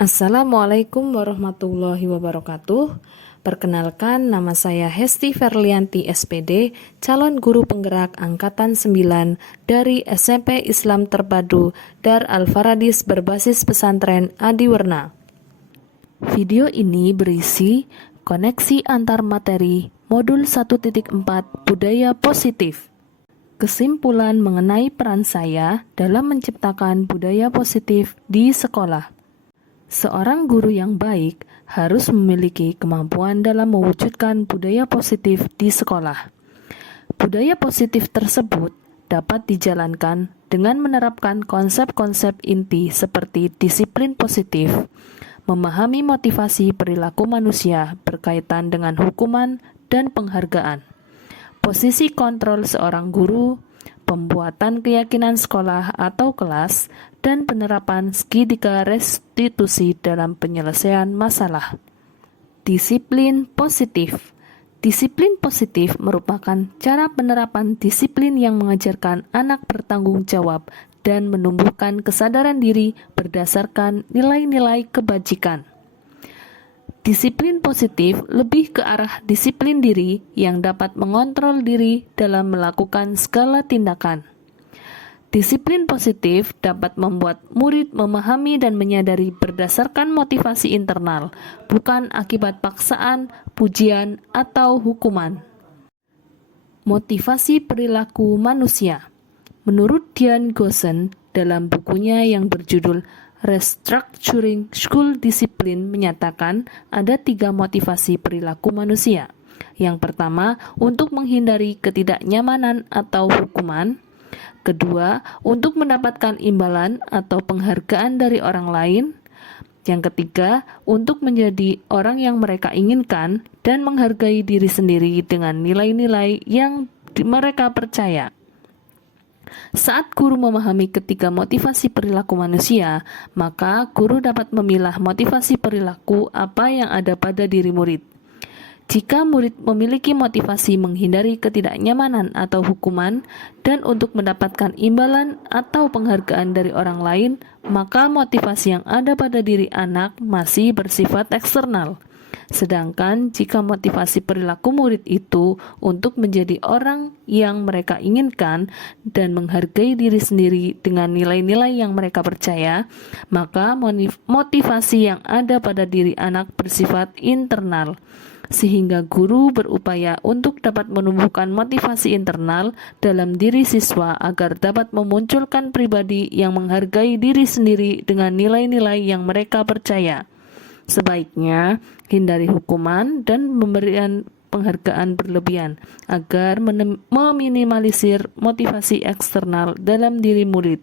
Assalamualaikum warahmatullahi wabarakatuh. Perkenalkan, nama saya Hesti Verlianti SPD, calon guru penggerak Angkatan 9 dari SMP Islam Terpadu Dar Al-Faradis berbasis pesantren Adiwerna. Video ini berisi koneksi antar materi modul 1.4 Budaya Positif. Kesimpulan mengenai peran saya dalam menciptakan budaya positif di sekolah. Seorang guru yang baik harus memiliki kemampuan dalam mewujudkan budaya positif di sekolah. Budaya positif tersebut dapat dijalankan dengan menerapkan konsep-konsep inti seperti disiplin positif, memahami motivasi perilaku manusia berkaitan dengan hukuman dan penghargaan, posisi kontrol seorang guru, pembuatan keyakinan sekolah atau kelas, dan penerapan segitiga restitusi dalam penyelesaian masalah. Disiplin positif. Disiplin positif merupakan cara penerapan disiplin yang mengajarkan anak bertanggung jawab dan menumbuhkan kesadaran diri berdasarkan nilai-nilai kebajikan. Disiplin positif lebih ke arah disiplin diri yang dapat mengontrol diri dalam melakukan segala tindakan. Disiplin positif dapat membuat murid memahami dan menyadari berdasarkan motivasi internal, bukan akibat paksaan, pujian, atau hukuman. Motivasi perilaku manusia. Menurut Dian Goosen, dalam bukunya yang berjudul Restructuring School Discipline menyatakan ada 3 motivasi perilaku manusia. Yang pertama, untuk menghindari ketidaknyamanan atau hukuman. Kedua, untuk mendapatkan imbalan atau penghargaan dari orang lain. Yang ketiga, untuk menjadi orang yang mereka inginkan dan menghargai diri sendiri dengan nilai-nilai yang mereka percaya. Saat guru memahami ketiga motivasi perilaku manusia, maka guru dapat memilah motivasi perilaku apa yang ada pada diri murid. Jika murid memiliki motivasi menghindari ketidaknyamanan atau hukuman dan untuk mendapatkan imbalan atau penghargaan dari orang lain, maka motivasi yang ada pada diri anak masih bersifat eksternal. Sedangkan jika motivasi perilaku murid itu untuk menjadi orang yang mereka inginkan dan menghargai diri sendiri dengan nilai-nilai yang mereka percaya, maka motivasi yang ada pada diri anak bersifat internal. Sehingga guru berupaya untuk dapat menumbuhkan motivasi internal dalam diri siswa agar dapat memunculkan pribadi yang menghargai diri sendiri dengan nilai-nilai yang mereka percaya. Sebaiknya hindari hukuman dan pemberian penghargaan berlebihan agar meminimalisir motivasi eksternal dalam diri murid.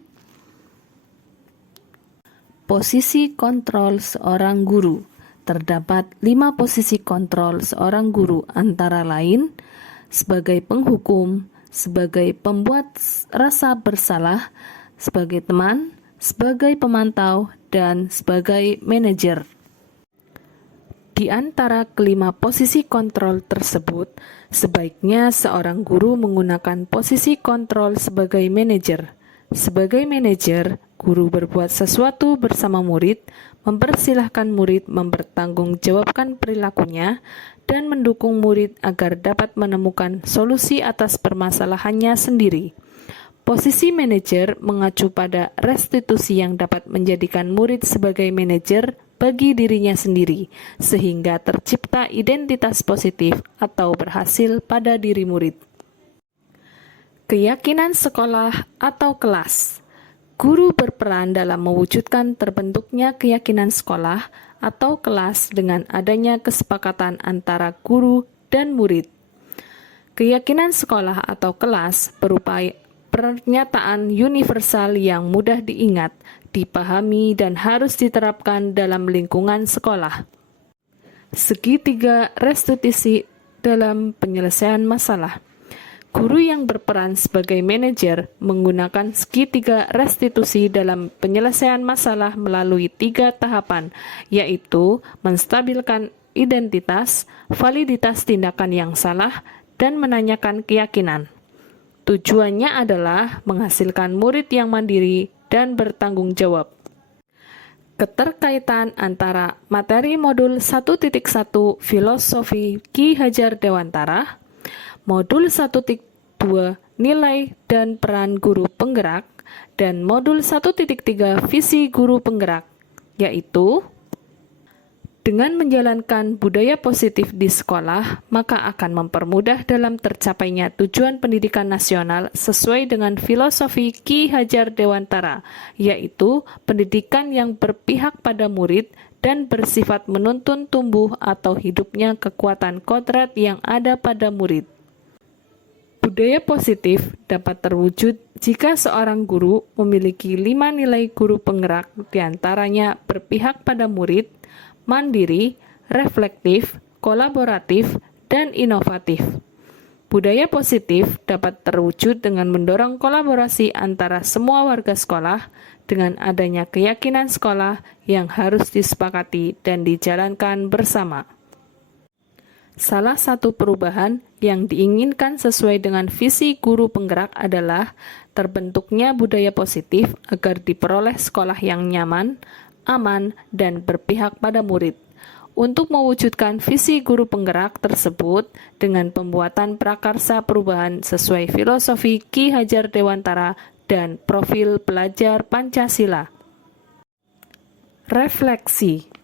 Posisi kontrol seorang guru. Terdapat 5 posisi kontrol seorang guru, antara lain sebagai penghukum, sebagai pembuat rasa bersalah, sebagai teman, sebagai pemantau, dan sebagai manajer. Di antara kelima posisi kontrol tersebut, sebaiknya seorang guru menggunakan posisi kontrol sebagai manajer. Sebagai manajer, guru berbuat sesuatu bersama murid, mempersilahkan murid mempertanggungjawabkan perilakunya, dan mendukung murid agar dapat menemukan solusi atas permasalahannya sendiri. Posisi manajer mengacu pada restitusi yang dapat menjadikan murid sebagai manajer bagi dirinya sendiri, sehingga tercipta identitas positif atau berhasil pada diri murid. Keyakinan sekolah atau kelas. Guru berperan dalam mewujudkan terbentuknya keyakinan sekolah atau kelas dengan adanya kesepakatan antara guru dan murid. Keyakinan sekolah atau kelas berupa pernyataan universal yang mudah diingat, dipahami, dan harus diterapkan dalam lingkungan sekolah. Segitiga restitusi dalam penyelesaian masalah. Guru yang berperan sebagai manajer menggunakan segitiga restitusi dalam penyelesaian masalah melalui 3 tahapan, yaitu menstabilkan identitas, validitas tindakan yang salah, dan menanyakan keyakinan. Tujuannya adalah menghasilkan murid yang mandiri dan bertanggung jawab. Keterkaitan antara materi modul 1.1 Filosofi Ki Hajar Dewantara, modul 1.2 Nilai dan Peran Guru Penggerak, dan modul 1.3 Visi Guru Penggerak, yaitu dengan menjalankan budaya positif di sekolah, maka akan mempermudah dalam tercapainya tujuan pendidikan nasional sesuai dengan filosofi Ki Hajar Dewantara, yaitu pendidikan yang berpihak pada murid dan bersifat menuntun tumbuh atau hidupnya kekuatan kodrat yang ada pada murid. Budaya positif dapat terwujud jika seorang guru memiliki 5 nilai guru penggerak, diantaranya berpihak pada murid, mandiri, reflektif, kolaboratif, dan inovatif. Budaya positif dapat terwujud dengan mendorong kolaborasi antara semua warga sekolah dengan adanya keyakinan sekolah yang harus disepakati dan dijalankan bersama. Salah satu perubahan yang diinginkan sesuai dengan visi guru penggerak adalah terbentuknya budaya positif agar diperoleh sekolah yang nyaman, aman, dan berpihak pada murid. Untuk mewujudkan visi guru penggerak tersebut dengan pembuatan prakarsa perubahan sesuai filosofi Ki Hajar Dewantara dan profil pelajar Pancasila. Refleksi.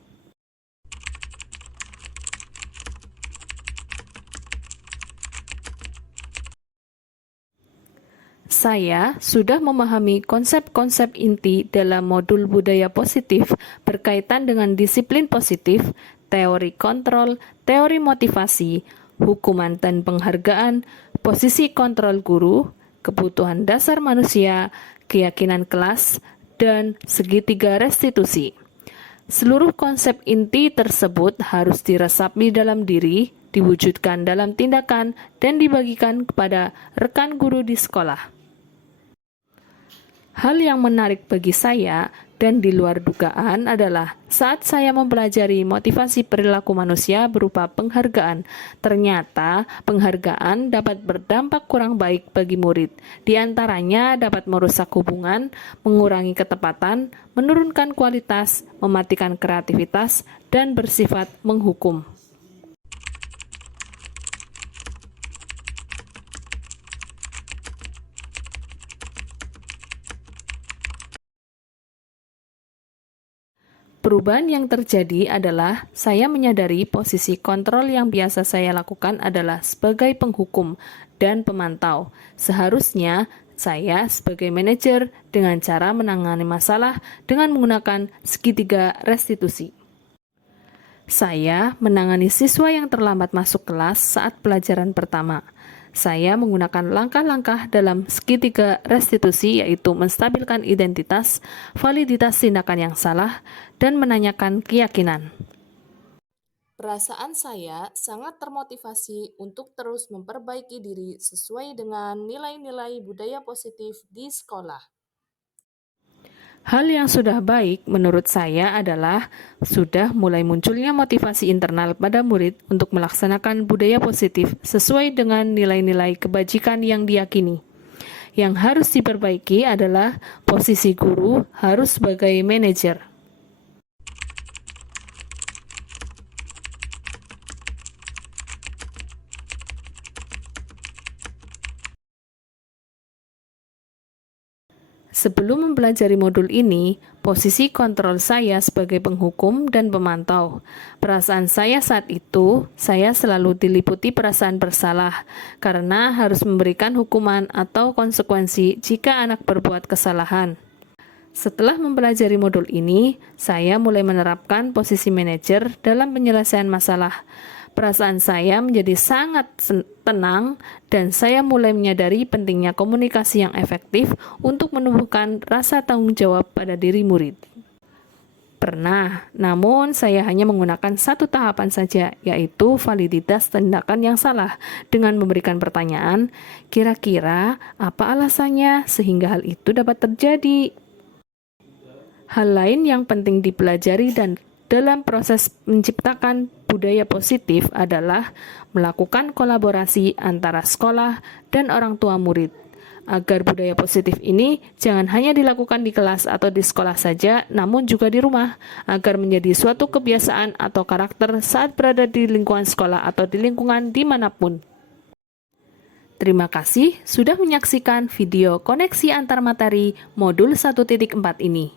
Saya sudah memahami konsep-konsep inti dalam modul budaya positif berkaitan dengan disiplin positif, teori kontrol, teori motivasi, hukuman dan penghargaan, posisi kontrol guru, kebutuhan dasar manusia, keyakinan kelas, dan segitiga restitusi. Seluruh konsep inti tersebut harus diresapi dalam diri, diwujudkan dalam tindakan, dan dibagikan kepada rekan guru di sekolah. Hal yang menarik bagi saya dan di luar dugaan adalah saat saya mempelajari motivasi perilaku manusia berupa penghargaan, ternyata penghargaan dapat berdampak kurang baik bagi murid. Di antaranya dapat merusak hubungan, mengurangi ketepatan, menurunkan kualitas, mematikan kreativitas, dan bersifat menghukum. Perubahan yang terjadi adalah saya menyadari posisi kontrol yang biasa saya lakukan adalah sebagai penghukum dan pemantau. Seharusnya saya sebagai manajer dengan cara menangani masalah dengan menggunakan segitiga restitusi. Saya menangani siswa yang terlambat masuk kelas saat pelajaran pertama. Saya menggunakan langkah-langkah dalam segitiga restitusi, yaitu menstabilkan identitas, validitas tindakan yang salah, dan menanyakan keyakinan. Perasaan saya sangat termotivasi untuk terus memperbaiki diri sesuai dengan nilai-nilai budaya positif di sekolah. Hal yang sudah baik menurut saya adalah sudah mulai munculnya motivasi internal pada murid untuk melaksanakan budaya positif sesuai dengan nilai-nilai kebajikan yang diyakini. Yang harus diperbaiki adalah posisi guru harus sebagai manajer. Sebelum mempelajari modul ini, posisi kontrol saya sebagai penghukum dan pemantau. Perasaan saya saat itu, saya selalu diliputi perasaan bersalah karena harus memberikan hukuman atau konsekuensi jika anak berbuat kesalahan. Setelah mempelajari modul ini, saya mulai menerapkan posisi manajer dalam penyelesaian masalah. Perasaan saya menjadi sangat tenang dan saya mulai menyadari pentingnya komunikasi yang efektif untuk menumbuhkan rasa tanggung jawab pada diri murid. Pernah, namun saya hanya menggunakan satu tahapan saja, yaitu validitas tindakan yang salah dengan memberikan pertanyaan, kira-kira apa alasannya sehingga hal itu dapat terjadi? Hal lain yang penting dipelajari dan dalam proses menciptakan budaya positif adalah melakukan kolaborasi antara sekolah dan orang tua murid. Agar budaya positif ini jangan hanya dilakukan di kelas atau di sekolah saja, namun juga di rumah, agar menjadi suatu kebiasaan atau karakter saat berada di lingkungan sekolah atau di lingkungan dimanapun. Terima kasih sudah menyaksikan video koneksi antar materi modul 1.4 ini.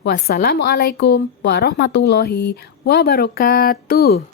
Wassalamualaikum warahmatullahi wabarakatuh.